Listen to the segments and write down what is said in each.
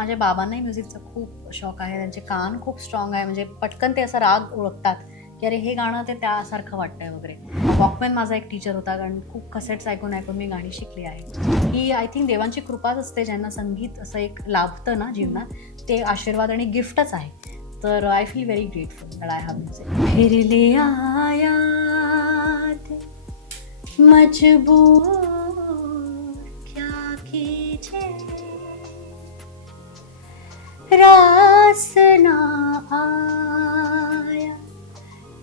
माझ्या बाबांनाही म्युझिकचा खूप शौक आहे. त्यांचे कान खूप स्ट्राँग आहे. म्हणजे पटकन ते असा राग ओळखतात, की अरे हे गाणं ते त्यासारखं वाटतंय वगैरे. वॉकमॅन माझा एक टीचर होता, कारण खूप कसेट्स ऐकून मी गाणी शिकली आहे. ही आय थिंक देवांची कृपाच असते, ज्यांना संगीत असं एक लाभतं ना जीवनात, ते आशीर्वाद आणि गिफ्टच आहे. तर I feel very grateful that I have music. फिर लिया याद मजबूर क्या कीजिए, रास ना आया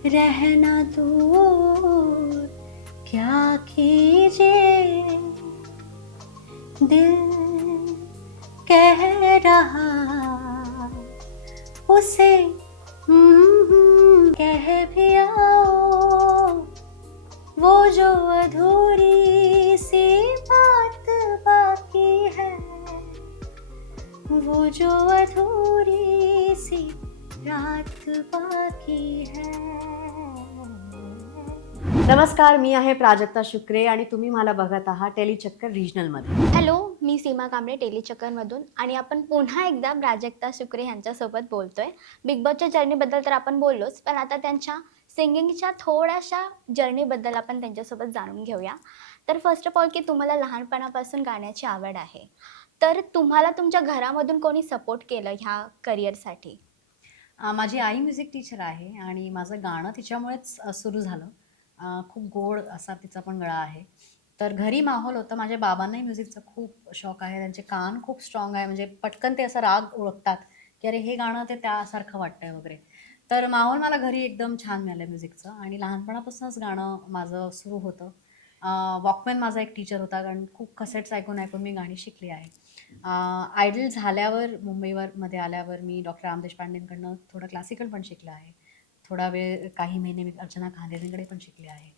रहना दूर क्या कीजिए, दिल कह रहा उसे कह भी आओ, वो जो अधूरी सी बात बाकी है, वो जो अधूरी सी रात बाकी है. नमस्कार, मी आहे प्राजक्ता शुक्रे आणि तुम्ही मला बघत आहात टेलीचक्कर रिजनलमध्ये. हॅलो, मी सीमा कांबळे टेलीचक्करमधून आणि आपण पुन्हा एकदा प्राजक्ता शुक्रे यांच्यासोबत बोलतोय. बिग बॉसच्या जर्नीबद्दल तर आपण बोललोच, पण आता त्यांच्या सिंगिंगच्या थोड्याशा जर्नीबद्दल आपण त्यांच्यासोबत जाणून घेऊया. तर फर्स्ट ऑफ ऑल की तुम्हाला लहानपणापासून गाण्याची आवड आहे. तर तुम्हाला तुमच्या घरामधून कोणी सपोर्ट केलं ह्या करिअरसाठी? माझी आई म्युझिक टीचर आहे आणि माझं गाणं तिच्यामुळेच सुरू झालं. खूप गोड असा तिचा पण गळा आहे. तर घरी माहोल होतं. माझ्या बाबांनाही म्युझिकचा खूप शौक आहे. त्यांचे कान खूप स्ट्राँग आहे. म्हणजे पटकन ते असा राग ओळखतात, की अरे हे गाणं ते त्यासारखं वाटतंय वगैरे. तर माहोल मला घरी एकदम छान मिळालं म्युझिकचं आणि लहानपणापासूनच गाणं माझं सुरू होतं. वॉकमॅन माझा एक टीचर होता, कारण खूप कसेट्स ऐकून मी गाणी शिकली आहे. आयडल झाल्यावर मध्ये आल्यावर मी डॉक्टर राम देशपांडेंकडनं थोडं क्लासिकल पण शिकलं आहे. थोडा वेळ काही महिने मी अर्चना खांदेकरकडे पण शिकले आहे.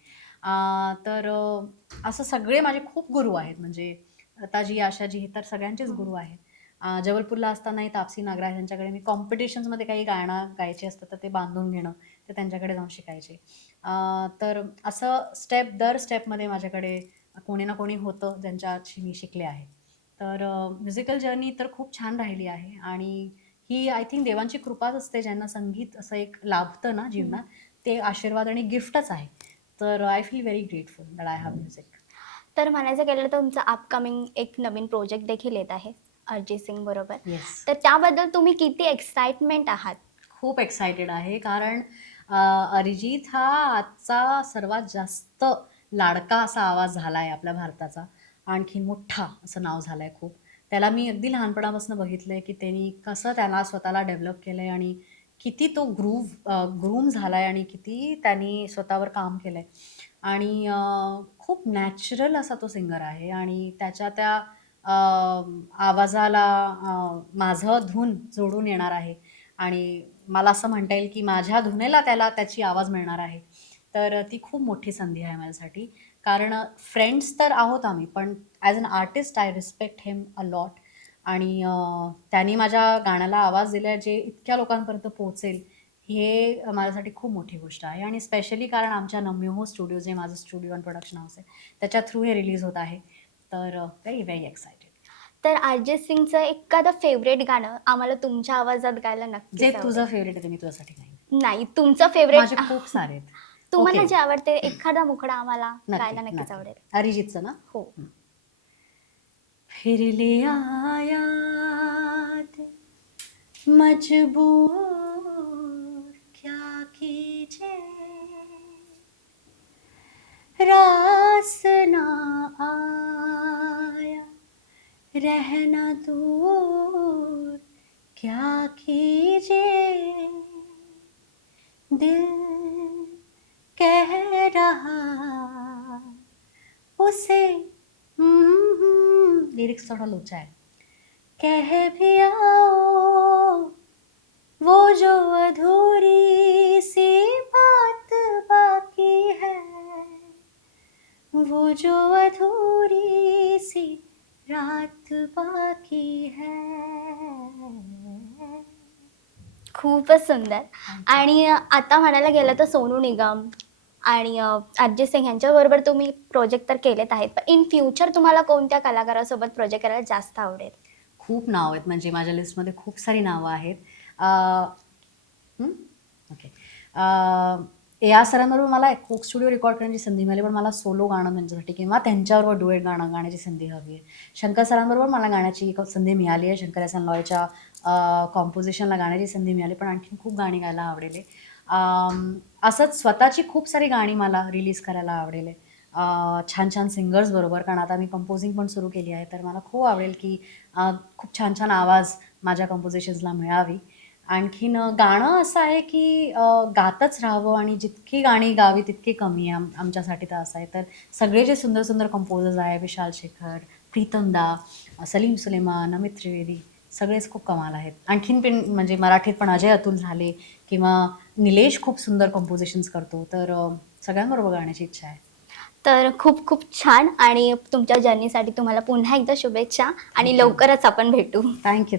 असं सगळे माझे खूप गुरु आहेत. म्हणजे लताजी, आशाजी हे तर सगळ्यांचेच गुरु आहेत. जबलपूरला असतानाही तापसी नागराज यांच्याकडे मी कॉम्पिटिशन्समध्ये काही गाणं गायचे असतं, तर ते बांधून घेणं, ते त्यांच्याकडे जाऊन शिकायचे. तर असं स्टेप दर स्टेपमध्ये माझ्याकडे कोणी ना कोणी होतं, ज्यांच्याशी मी शिकले आहे. तर म्युझिकल जर्नी तर खूप छान राहिली आहे आणि ही आय थिंक देवांची कृपाच असते, ज्यांना संगीत असं एक लाभतं ना जीवनात, ते आशीर्वाद आणि गिफ्टच आहे. तर I feel very grateful that I have music. तर म्हणायचं गेलं तर तुमचं अपकमिंग एक नवीन प्रोजेक्ट देखील येत आहे अरिजित सिंग बरोबर. येस. तर त्याबद्दल तुम्ही किती एक्साइटमेंट आहात? खूप एक्सायटेड आहे, कारण अरिजित हा आजचा सर्वात जास्त लाडका असा आवाज झाला आहे आपल्या भारताचा. आणखीन मोठा असं नाव झालं आहे खूप. त्याला मी अगदी लहानपणापासून बघितलं आहे, की त्यांनी कसं त्याला स्वतःला डेव्हलप केलं आहे आणि किती तो ग्रूम झाला आहे आणि किती त्यांनी स्वतःवर काम केलं आहे. आणि खूप नॅचरल असा तो सिंगर आहे आणि त्याच्या त्या अ, आवाजाला माझं धून जोडून येणार आहे आणि मला असं म्हणता येईल, की माझ्या धुनेला त्याला त्याची आवाज मिळणार आहे. तर ती खूप मोठी संधी आहे माझ्यासाठी. कारण फ्रेंड्स तर आहोत आम्ही, पण as an artist I respect him a lot. आणि त्याने माझ्या गाण्याला आवाज दिला जे इतक्या लोकांपर्यंत पोहोचेल, हे माझ्यासाठी खूप मोठी गोष्ट आहे. आणि स्पेशली कारण आमच्या नम्योहो स्टुडिओ, जे माझं स्टुडिओ आणि प्रोडक्शन हाऊस आहे, त्याच्या थ्रू हे रिलीज होत आहे. तर व्हेरी, व्हेरी एक्सायटेड. तर अरिजित सिंगचं एखादं फेव्हरेट गाणं आम्हाला तुमच्या आवाजात गायला जे नक्कीच आवडेल. तुझं फेव्हरेट आहे ते मी तुझ्यासाठी गाईन. नाही, तुमचं फेव्हरेट माझे खूप सारे आहेत. तुम्हाला ओके. जे आवडते एखादा मुखडा आम्हाला नक्की, गायला नक्कीच नक्की. आवडेल. अरिजितचं ना? हो. हं. फिर लिया याद मजबूर क्या कीजिए, रास ना आया रहना दूर क्या कीजिए, दिल कह रहा उसे लिरिक्स थोड़ा लोचा है. कह भी आओ, वो जो अधूरी सी बात बाकी है, वो जो अधूरी सी रात बाकी है. खूपच सुंदर. आणि आता म्हणायला गेलं तर सोनू निगम आणि अरिजित सिंग यांच्याबरोबर तुम्ही प्रोजेक्ट तर केलेत आहेत. पण इन फ्युचर तुम्हाला कोणत्या कलाकारासोबत प्रोजेक्ट करायला जास्त आवडेल? खूप नाव आहेत, म्हणजे माझ्या लिस्टमध्ये खूप सारी नावं आहेत. ओके. ए आर सरांबरोबर मला कोक स्टुडिओ रेकॉर्ड करण्याची संधी मिळाली, पण मला सोलो गाणं त्यांच्यासाठी किंवा त्यांच्याबरोबर डुएट गाणं गाण्याची संधी हवी आहे. शंकर सरांबरोबर मला गाण्याची एक संधी मिळाली आहे. शंकर एहसान लॉयच्या कॉम्पोजिशनला गाण्याची संधी मिळाली, पण आणखीन खूप गाणी गायला आवडेल आहे. असंच स्वतःची खूप सारी गाणी मला रिलीज करायला आवडेल आहे. छान छान सिंगर्स बरोबर, कारण आता मी कंपोजिंग पण सुरू केली आहे, तर मला खूप आवडेल की खूप छान छान आवाज माझ्या कंपोजिशन्सला मिळावी. आणखीन गाणं असं आहे की गातच राहावं आणि जितकी गाणी गावी तितकी कमी आहे. आमच्यासाठी तर असं आहे. तर सगळे जे सुंदर सुंदर कंपोजर्स आहे, विशाल शेखर, प्रीतम दा, सलीम सुलेमान, अमित त्रिवेदी, सगळेच खूप कमाल आहेत. आणखीन पण म्हणजे मराठीत पण अजय अतुल झाले किंवा निलेश खूप सुंदर कंपोजिशन्स करतो, तर सगळ्यांबरोबर गाण्याची इच्छा आहे. तर खूप खूप छान, आणि तुमच्या जर्नीसाठी तुम्हाला पुन्हा एकदा शुभेच्छा, आणि Thank you. लवकरच आपण भेटू. थँक्यू.